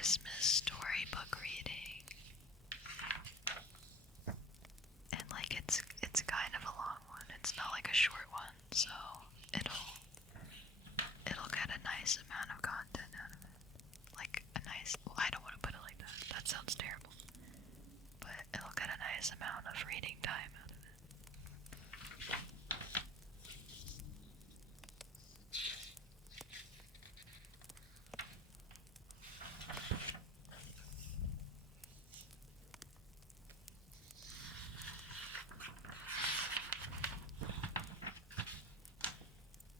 Christmas storybook reading. And like it's kind of a long one. It's not like a short one, so it'll get a nice amount of content out of it. Like a nice, well, I don't want to put it like that. That sounds terrible. But it'll get a nice amount of reading time out of it.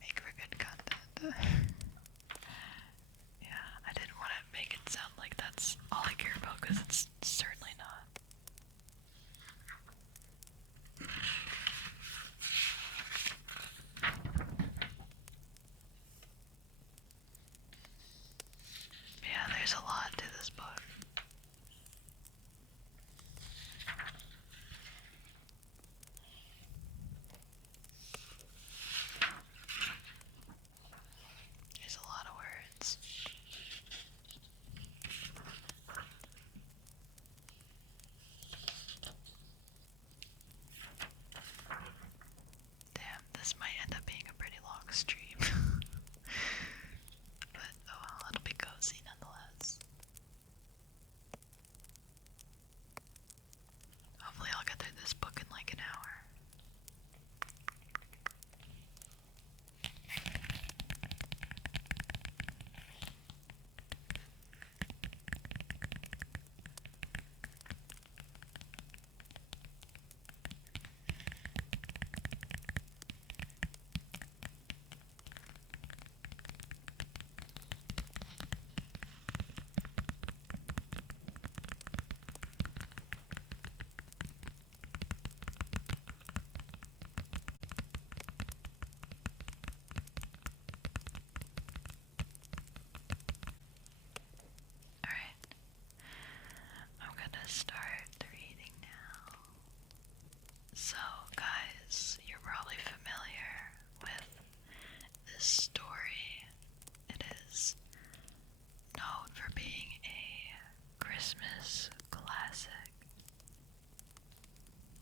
Make for good content. Yeah, I didn't want to make it sound like that's all I care about, because it's certainly not. Yeah, there's a lot to this book. There's a lot of words. Damn, this might end up being a pretty long stream. But oh well, it'll be cozy nonetheless. Hopefully I'll get through this book in like an hour. Alright, I'm gonna start the reading now. So, guys, you're probably familiar with this story. It is known for being a Christmas classic.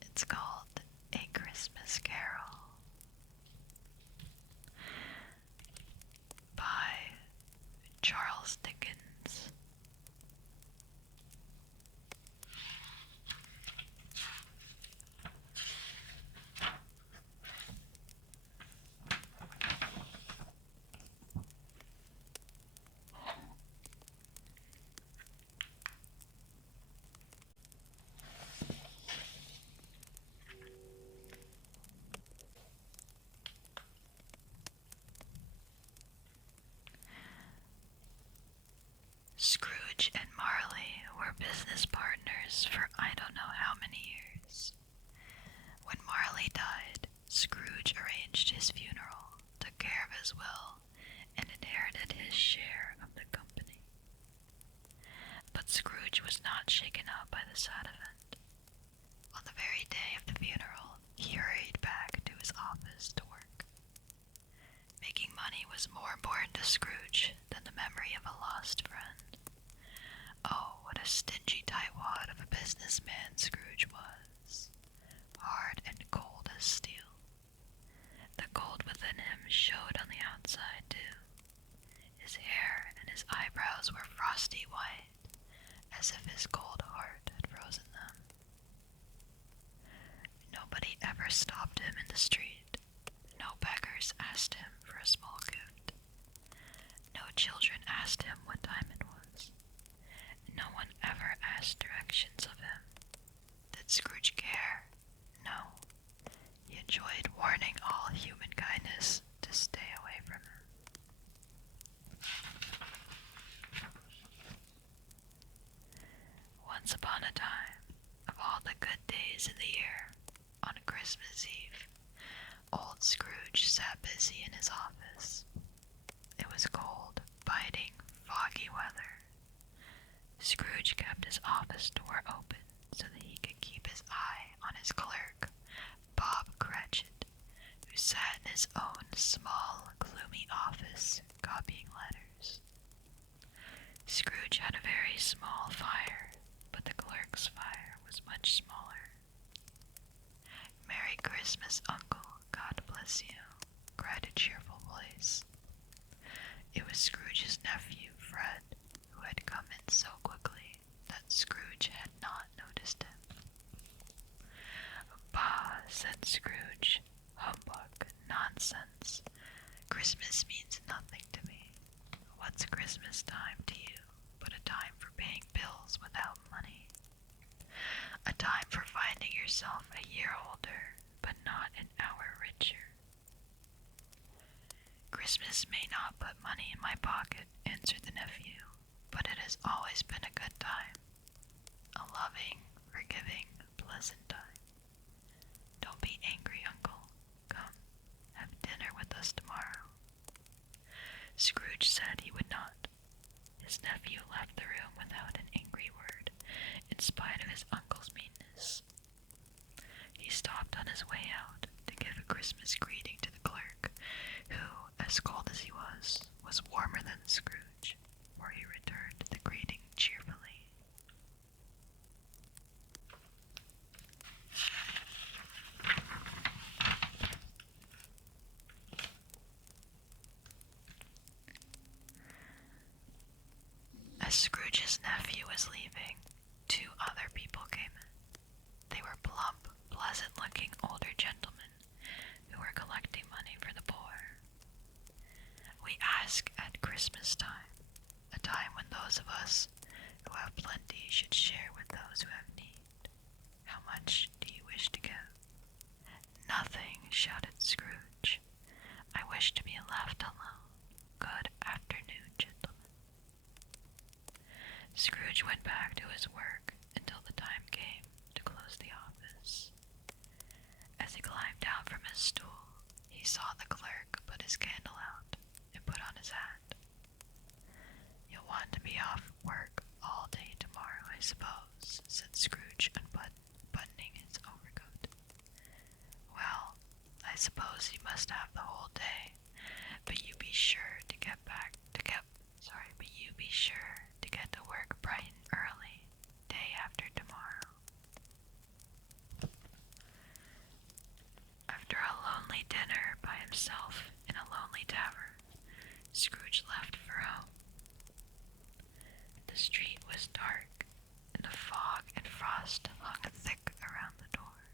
It's called A Christmas Carol by Charles Dickens. Scrooge and Marley were business partners for I don't know how many years. When Marley died, Scrooge arranged his funeral, took care of his will, and inherited his share of the company. But Scrooge was not shaken up by the sad event. On the very day of the funeral, he hurried back to his office to work. Making money was more important to Scrooge than the memory of a lost friend. Oh, what a stingy tightwad of a businessman Scrooge was. Hard and cold as steel. The gold within him showed on the outside, too. His hair and his eyebrows were frosty white, as if his cold heart had frozen them. Nobody ever stopped him in the street. No beggars asked him for a small gift. No children asked him what time it was. No one ever asked directions of him. Did Scrooge care? No. He enjoyed warning all human kindness to stay away from him. Once upon a time, of all the good days of the year, on Christmas Eve, old Scrooge sat busy in his office. It was cold, biting, foggy weather. Scrooge kept his office door open so that he could keep his eye on his clerk, Bob Cratchit, who sat in his own small, gloomy office copying letters. Scrooge had a very small fire, but the clerk's fire was much smaller. "Merry Christmas, Uncle, God bless you," cried a cheerful voice. It was Scrooge's nephew, Fred, who had come in so quickly that Scrooge had not noticed him. "Bah," said Scrooge. "Humbug, nonsense. Christmas means nothing to me. What's Christmas time to you but a time for paying bills without money? A time for finding yourself a year older, but not an hour richer." "Christmas may not put money in my pocket," answered the nephew, "but it has always been a good time. A loving, forgiving, pleasant time. Don't be angry, Uncle. Come, have dinner with us tomorrow." Scrooge said he would not. His nephew left the room without an angry word, in spite of his uncle's meanness. He stopped on his way out to give a Christmas greeting to the clerk, who, as cold as he was warmer than Scrooge, for he returned the greeting cheerfully. As Scrooge's nephew was leaving, two other people came in. They were plump, pleasant-looking older gentlemen who were collecting money for the poor. "We ask at Christmas time, a time when those of us who have plenty should share with those who have need. How much do you wish to give?" "Nothing," shouted Scrooge. "I wish to be left alone. Good afternoon, gentlemen." Scrooge went back to his work until the time came to close the office. As he climbed out from his stool, he saw the clerk put his candle out and put on his hat. "You'll want to be off work all day tomorrow, I suppose," said Scrooge, unbuttoning his overcoat. "Well, I suppose you must have the whole day, but you be sure to get to work bright and early, day after tomorrow." After a lonely dinner by himself in a lonely tavern, Scrooge left for home. The street was dark, and the fog and frost hung thick around the door.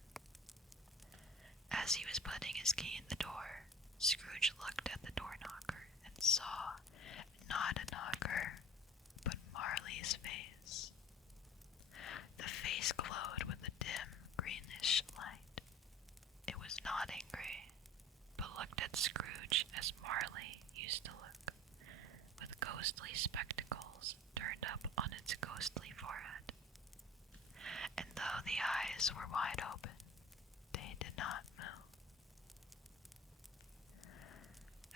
As he was putting his key in the door, Scrooge looked at the door knocker and saw not a knocker, but Marley's face. The face glowed with a dim, greenish light. It was not angry, but looked at Scrooge as Marley used to look, with ghostly spectacles turned up on its ghostly forehead. And though the eyes were wide open, they did not move.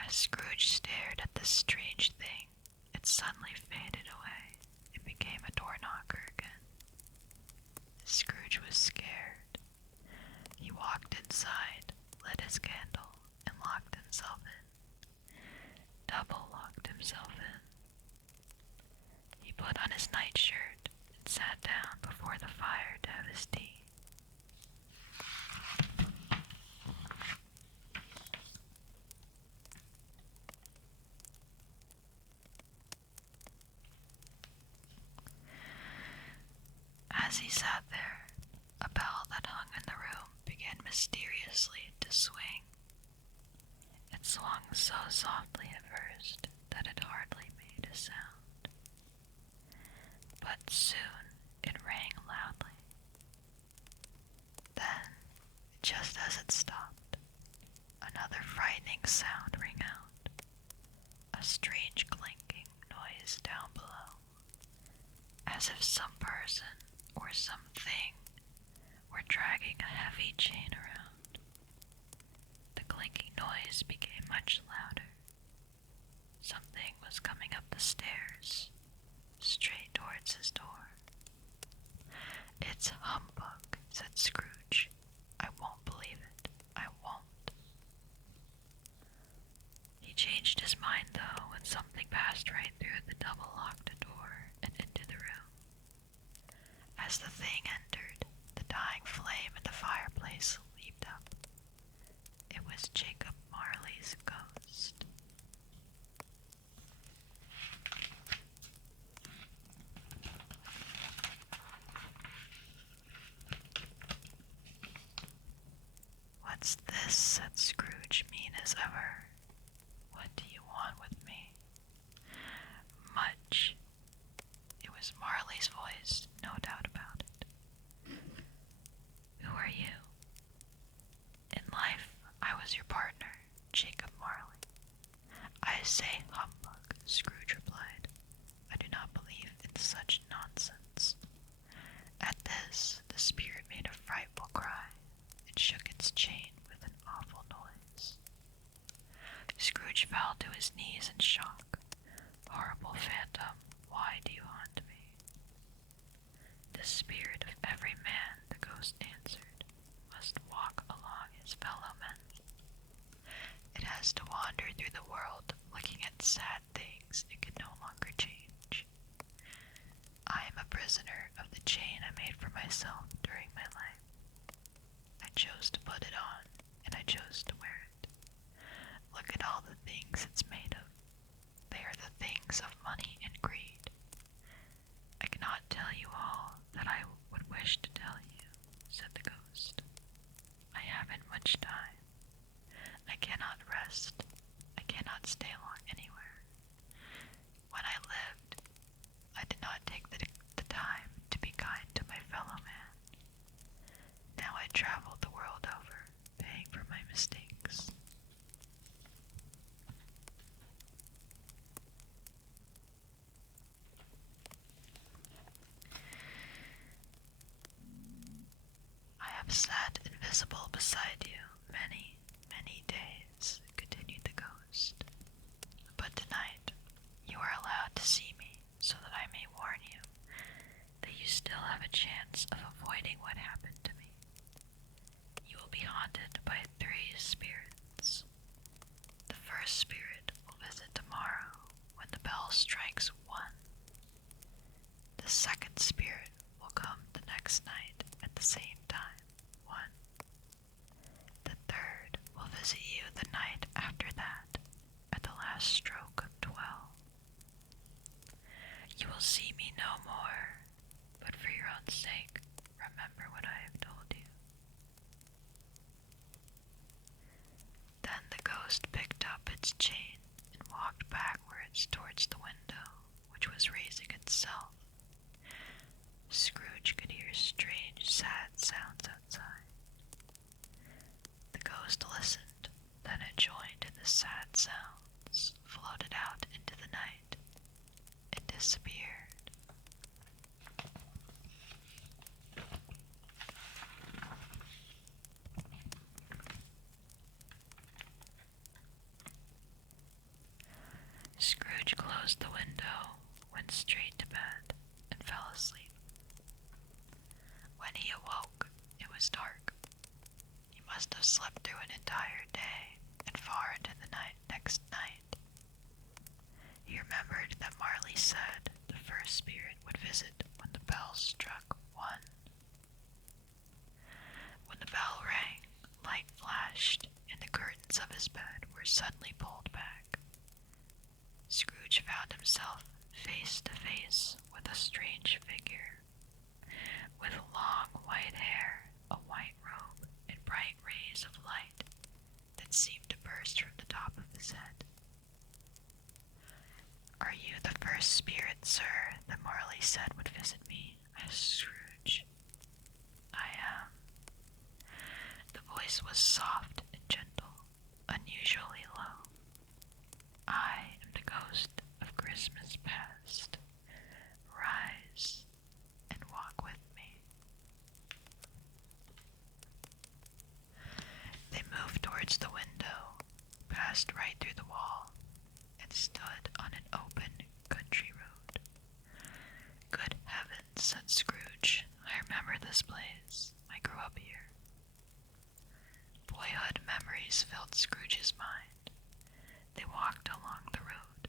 As Scrooge stared at this strange thing, it suddenly faded away and became a door knocker again. Scrooge was scared. He walked inside, lit his candle, and locked himself in. Double locked himself in. He put on his nightshirt and sat down before the fire to have his tea. As he sat there, a bell that hung in the room began mysteriously to swing. It swung so softly at first that it hardly made a sound. But soon it rang loudly. Then, just as it stopped, another frightening sound rang out. A strange clinking noise down below, as if some person or something were dragging a heavy chain around. The clinking noise became much louder. Something was coming up the stairs, straight towards his door. "It's humbug," said Scrooge. "I won't believe it. I won't." He changed his mind, though, when something passed right through the double-locked door As the thing entered, the dying flame in the fireplace leaped up. It was Jacob Marley's ghost. "What's this?" said Scrooge, mean as ever. "What do you want with me?" "Much." It was Marley's voice, no doubt about it. "Who are you?" "In life, I was your partner, Jacob Marley." "I say humbug," Scrooge replied. "I do not believe in such nonsense." At this, the spirit made a frightful cry. It shook its chain with an awful noise. Scrooge fell to his knees in shock. "Horrible phantom, why do you haunt me?" "The spirit of every man," the ghost answered, "must walk along his fellow men. It has to wander through the world looking at sad things it can no longer change. I am a prisoner of the chain I made for myself during my life. I chose to put it on, and I chose to wear it. Look at all the things it's made of. They are the things of money and greed. I cannot tell you all that I would wish to tell you," said the ghost. "I haven't much time. I cannot rest. I cannot stay long anywhere. When I lived, I did not take the time to be kind to my fellow man. Now I travel the world over, paying for my mistakes." "I have sat invisible beside you many, many days," continued the ghost. "But tonight you are allowed to see me so that I may warn you that you still have a chance of avoiding what happened to me. You will be haunted by 3 spirits. The first spirit will visit tomorrow when the bell strikes 1. The second spirit will come the next night at the same time, 1. The third will visit you the night after that, at the last stroke of 12. You will see me no more, but for your own sake, remember what I have told you." Then the ghost picked up its chain and walked backwards towards the window, which was raising itself. Scrooge could hear strange, sad sounds outside. The ghost listened, then it joined in the sad sounds, floated out into the night, and disappeared. Scrooge closed the window, went straight to bed, and fell asleep. When he awoke, it was dark. He must have slept through an entire day and far into the next night. He remembered that Marley said the first spirit would visit when the bell struck 1. When the bell rang, light flashed, and the curtains of his bed were suddenly pulled back. Scrooge found himself face to face with a strange figure, with long white hair, a white robe, and bright rays of light that seemed to burst from the top of his head. "Are you the first spirit, sir, that Marley said would visit me?" asked Scrooge. "I am." The voice was soft and gentle, unusually low. "I am the ghost of Christmas past. Rise and walk with me." They moved towards the window, passed right through the wall, and stood on an open country road. "Good heavens," said Scrooge, "I remember this place. I grew up here." Boyhood memories filled Scrooge's mind. They walked along the road,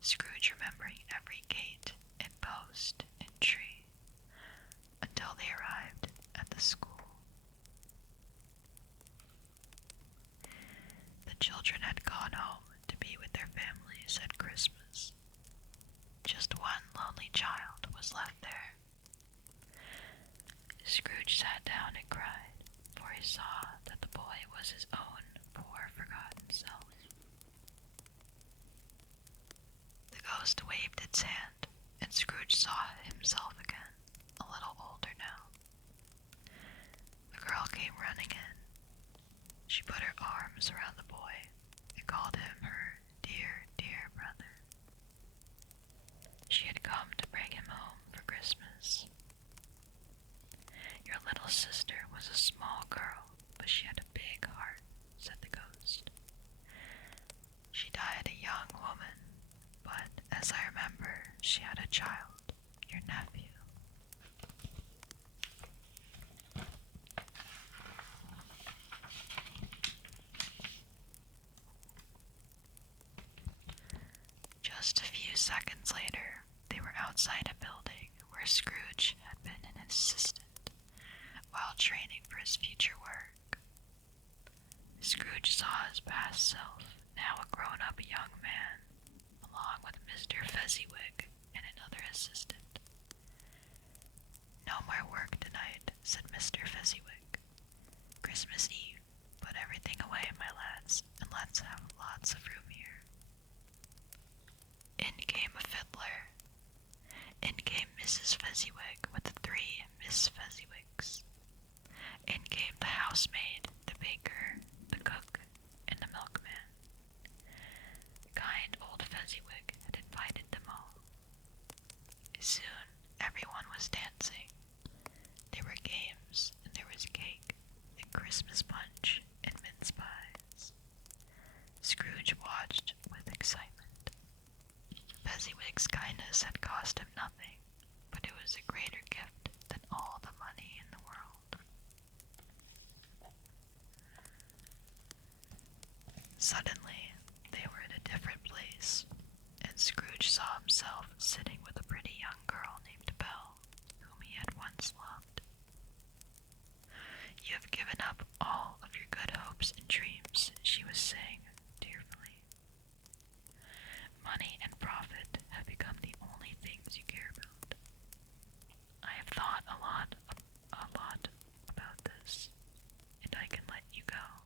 Scrooge remembering every gate and post and tree. children had gone home to be with their families at Christmas. Just one lonely child was left there. Scrooge sat down and cried, for he saw that the boy was his own poor forgotten self. The ghost waved its hand, and Scrooge saw himself again, a little older now. The girl came running in. She put her arms around the boy and called him her dear, dear brother. She had come to bring him home for Christmas. Your little sister was a small girl, but she had a big heart, said the ghost. She died a young woman, but as I remember, she had a child, your nephew. Just a few seconds later, they were outside a building where Scrooge had been an assistant while training for his future work. Scrooge saw his past self, now a grown-up young man, along with Mr. Fezziwig and another assistant. "No more work tonight," said Mr. Fezziwig. "Christmas Eve. Put everything away, my lads, and let's have lots of room here." In came a fiddler. In came Mrs. Fezziwig with the 3 Miss Fezziwigs. In came the housemaid, the baker, the cook, and the milkman. Kind old Fezziwig had invited them all. Soon everyone was dancing. There were games, and there was cake, and Christmas punch, and mince pies. Scrooge watched with excitement. Fezziwig's kindness had cost him nothing, but it was a greater gift than all the money in the world. Suddenly, they were in a different place, and Scrooge saw himself sitting with a pretty young girl named Belle, whom he had once loved. "You have given up all of your good hopes and dreams," she was saying tearfully. "Money and profit have become the only things you care about. I have thought a lot about this, and I can let you go."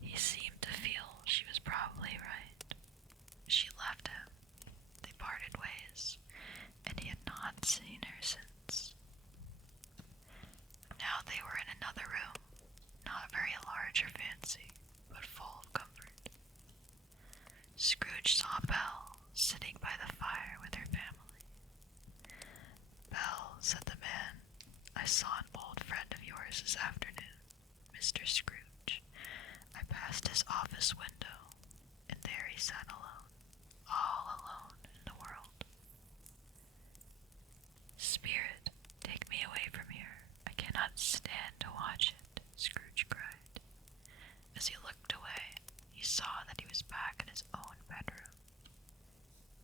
He seemed to feel she was probably right. She left him. They parted ways, and he had not seen her since. Now they were in another room, not very large or fancy, but full of comfort. Scrooge saw Belle sitting by the fire with her family. "Belle," said the man, "I saw an old friend of yours this afternoon, Mr. Scrooge. I passed his office window, and there he sat alone, all alone in the world." "Spirit, take me away from here. I cannot stand to watch it," Scrooge cried. As he looked away, he saw that he was back in his own bedroom.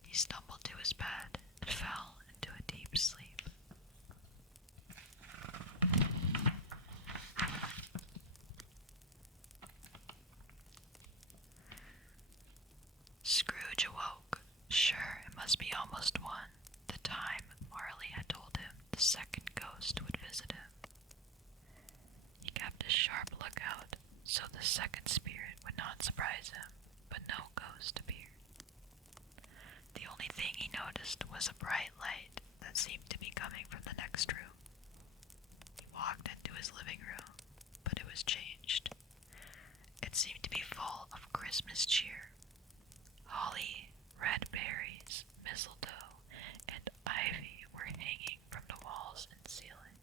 He stumbled to his bed and fell into a deep sleep. Scrooge awoke. Sure, it must be almost 1, the time Marley had told him the second ghost would visit him. He kept a sharp lookout so the second spirit would not surprise him, but no ghost appeared. The only thing he noticed was a bright light that seemed to be coming from the next room. He walked into his living room, but it was changed. It seemed to be full of Christmas cheer. Holly, red berries, mistletoe, and ivy were hanging from the walls and ceiling.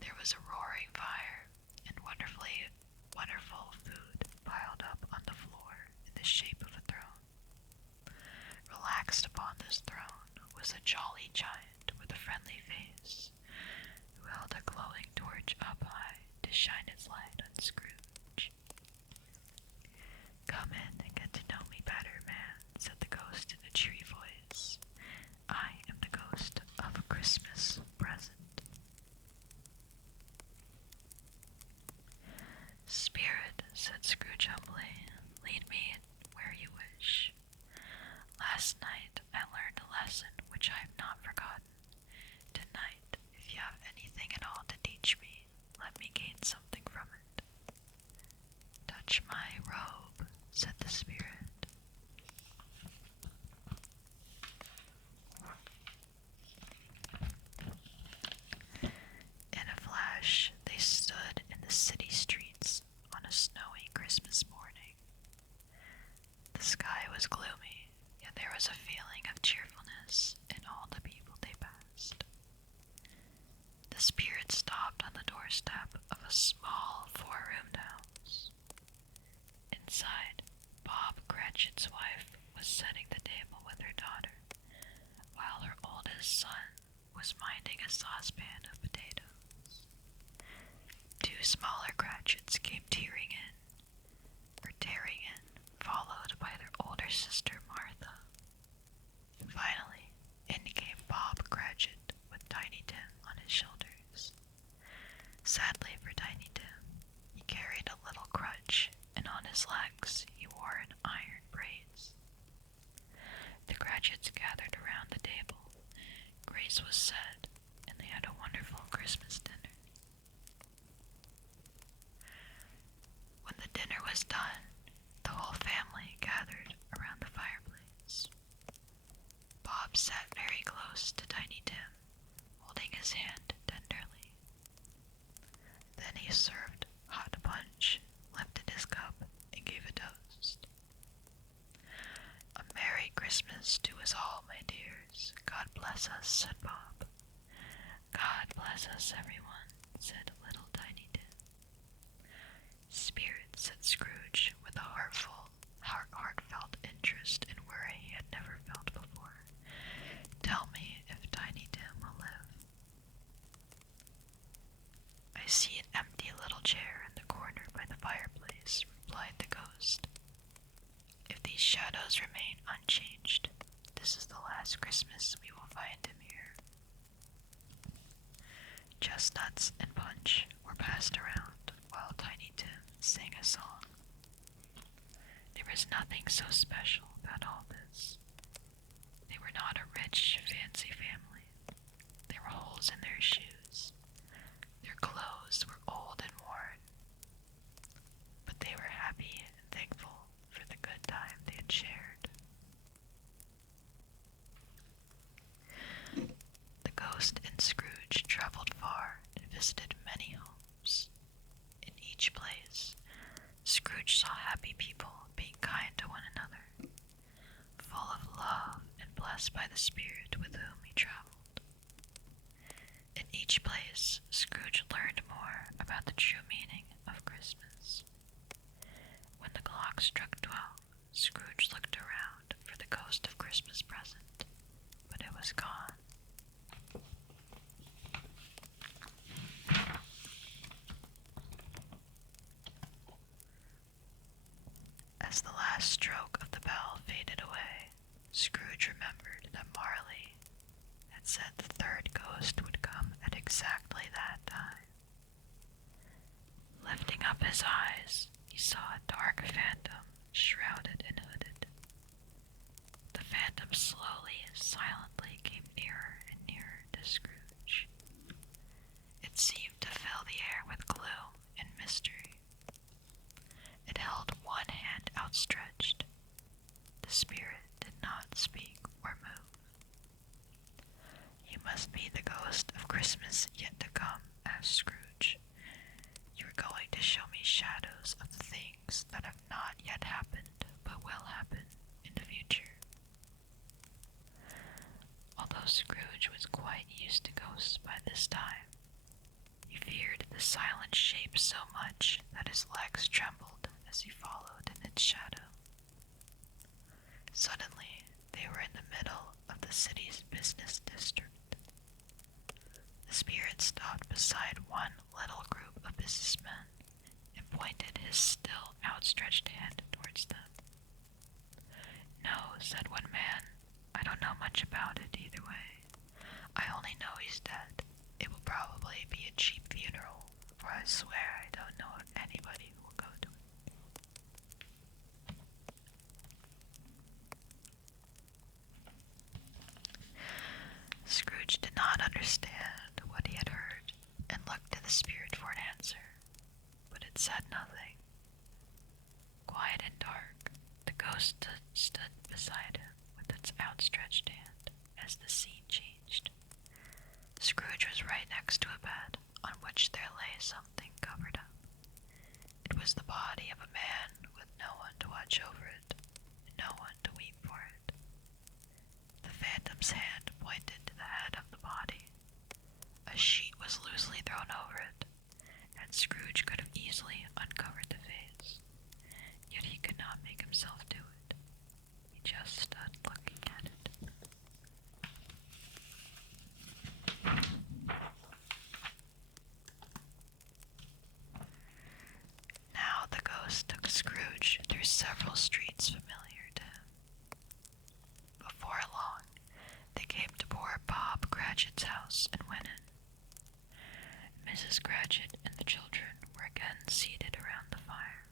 There was a roaring fire, and wonderful food piled up on the floor in the shape of a throne. Relaxed upon this throne was a jolly giant with a friendly face, who held a glowing torch up high "Spirit," said Scrooge humbly, "lead me where you wish. Last night I learned a lesson which I have not forgotten. Tonight, if you have anything at all to teach me, let me gain something from it." "Touch my robe," said the spirit. In a flash, they stood in the city streets on a snowy Christmas morning. The sky was gloomy, yet there was a feeling of cheerfulness in all the people they passed. The spirit stopped on the doorstep of a small four-roomed house. Inside, Bob Cratchit's wife was setting the table with her daughter, while her oldest son was minding a saucepan of potatoes. Two smaller Cratchits came tearing in, followed by their older sister Martha. Finally, in came Bob Cratchit with Tiny Tim on his shoulders. Sadly for Tiny Tim, he carried a little crutch, and on his legs he wore an iron brace. The Cratchits gathered around the table. Grace was said, and they had a wonderful Christmas dinner. When the dinner was done, the whole family gathered around the fireplace. Bob sat very close to Tiny Tim, holding his hand tenderly. Then he served hot punch, lifted his cup, and gave a toast. "A Merry Christmas to us all, my dears. God bless us," said Bob. "God bless us, everyone," said little Tiny Tim. "Spirit," said Scrooge, with a heartfelt interest in worry he had never felt before, "tell me if Tiny Tim will live." "I see an empty little chair in the corner by the fireplace," replied the ghost. "If these shadows remain unchanged, this is the last Christmas we will find him here." Chestnuts and punch were passed around while Tiny Tim sang a song. There was nothing so special about all this. They were not a rich, fancy family. There were holes in their shoes. Their clothes were old and worn. But they were happy and thankful for the good time they had shared. The ghost and Scrooge traveled far and visited many homes. In each place, Scrooge saw happy people being kind to one another, full of love and blessed by the spirit with whom he traveled. In each place, Scrooge learned more about the true meaning of Christmas. When the clock struck 12, Scrooge looked around for the ghost of Christmas present, but it was gone. As the last stroke of the bell faded away, Scrooge remembered that Marley had said the third ghost would come at exactly that time. Lifting up his eyes, he saw a dark phantom, shrouded and hooded. The phantom slowly, silently came nearer and nearer to Scrooge. It seemed to fill the air with gloom and mystery. It held one hand outstretched. The spirit did not speak or move. "You must be the ghost of Christmas yet to come," asked Scrooge. "You are going to show me shadows of the things that have not yet happened, but will happen in the future." Although Scrooge was quite used to ghosts by this time, he feared the silent shape so much that his legs trembled as he followed in its shadow. Suddenly, they were in the middle of the city's business district. The spirit stopped beside one little group of businessmen and pointed his still outstretched hand towards them. "No," said one man, "I don't know much about it either way. I only know he's dead. It will probably be a cheap funeral, for I swear I don't know of anybody who said nothing. Quiet and dark, the ghost stood beside him with its outstretched hand as the scene changed. Scrooge was right next to a bed on which there lay something covered up. It was the body of a man with no one to watch over it, and no one to weep for it. The phantom's hand pointed to the head of the body. A sheet was loosely thrown over it, and Scrooge could have easily uncovered the face. Yet he could not make himself do it. He just stood looking at it. Now the ghost took Scrooge through several streets familiar to him. Before long, they came to poor Bob Cratchit's house and went in. Mrs. Cratchit and the children were again seated around the fire.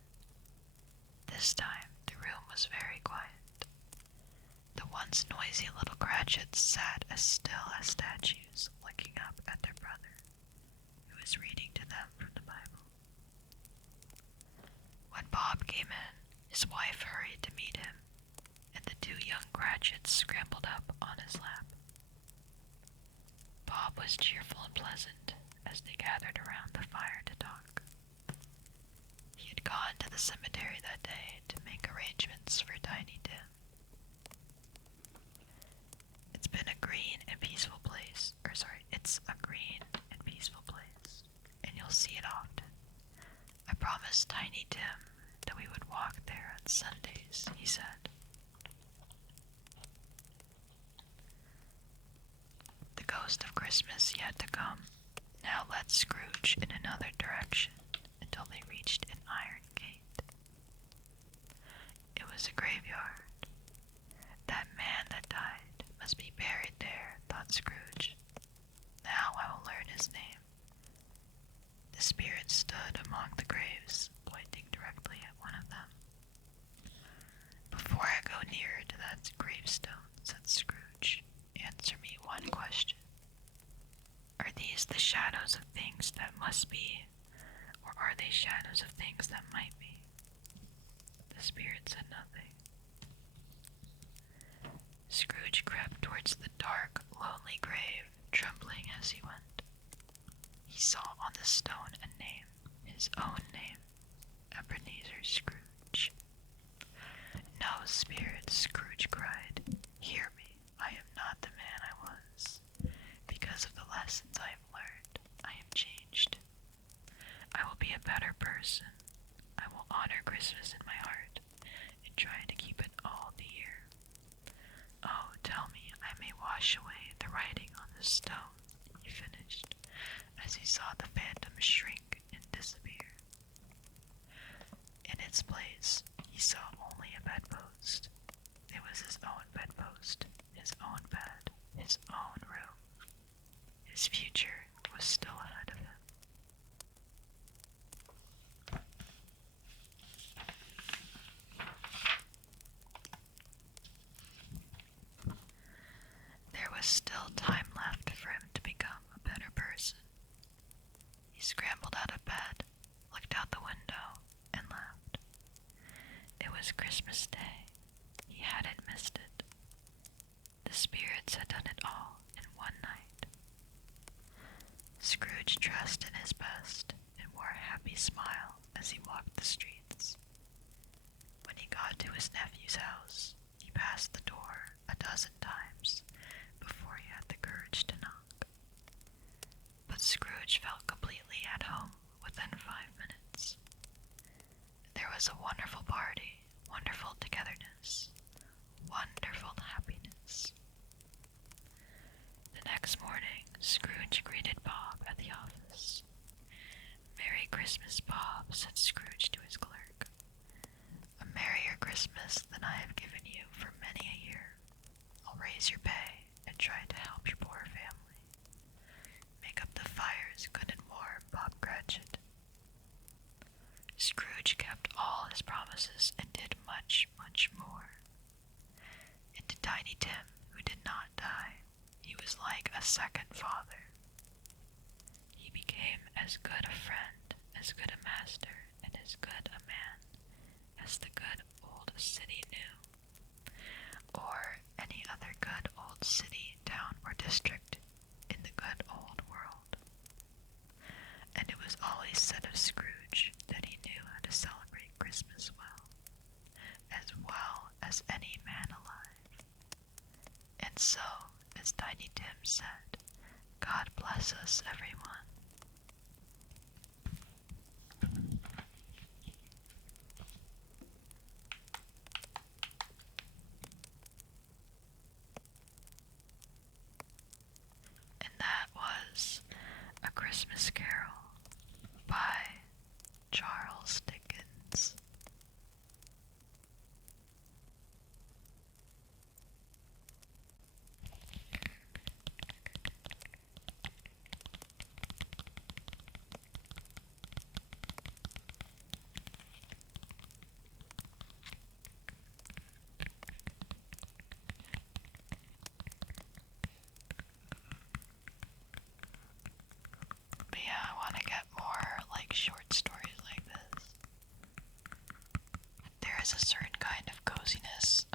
This time the room was very quiet. The once noisy little Cratchits sat as still as statues, looking up at their brother, who was reading to them from the Bible. When Bob came in, his wife hurried to meet him, and the two young Cratchits scrambled up on his lap. Bob was cheerful and pleasant as they gathered around the fire to talk. He had gone to the cemetery that day to make arrangements for Tiny Tim. It's a green and peaceful place, and you'll see it often. I promised Tiny Tim that we would walk there on Sundays, he said. The ghost of Christmas yet to come now led Scrooge in another direction until they reached an iron gate. It was a graveyard. That man that died must be buried there, thought Scrooge. Now I will learn his name. The spirit stood among the graves, pointing directly at one of them. Before I go nearer to that gravestone, said Scrooge, answer me one question. Are these the shadows of things that must be, or are they shadows of things that might be? The spirit said nothing. Scrooge crept towards the dark, lonely grave, trembling as he went. He saw on the stone a name, his own name, Ebenezer Scrooge. No, spirit, Scrooge cried, hear me, I am not the man I was. Because of the lessons I have learned, I am changed. I will be a better person. I will honor Christmas in my heart and try to keep it all the year. Oh, tell me I may wash away the writing on the stone, he finished, as he saw the phantom shrink and disappear. In its place, he saw only a bedpost. It was his own bedpost, his own bed, his own room. His future was still ahead of him. There was still time left for him to become a better person. He scrambled out of bed, looked out the window, and laughed. It was Christmas Day. He hadn't missed it. The spirits had done it all in one night. Scrooge dressed in his best and wore a happy smile as he walked the streets. When he got to his nephew's house, he passed the door a dozen times before he had the courage to knock. But Scrooge felt completely at home within 5 minutes. There was a wonderful party, wonderful togetherness, wonderful happiness. The next morning, Scrooge greeted Bob at the office. Merry Christmas, Bob, said Scrooge to his clerk. A merrier Christmas than I have given you for many a year. I'll raise your pay and try to help your poor family. Make up the fires good and warm, Bob Cratchit. Scrooge kept all his promises and did much, much more. And to Tiny Tim, who did not die, he was like a second father. He became as good a friend, as good a master, as the good old city knew, or any other good old city, town, or district in the good old world. And it was always said of Scrooge that he knew how to celebrate Christmas well as any man alive. And so, as Tiny Tim said, God bless us, everyone. And that was A Christmas Carol by Charles Dickens. But yeah, I want to get more like short stories like this. There is a certain kind of coziness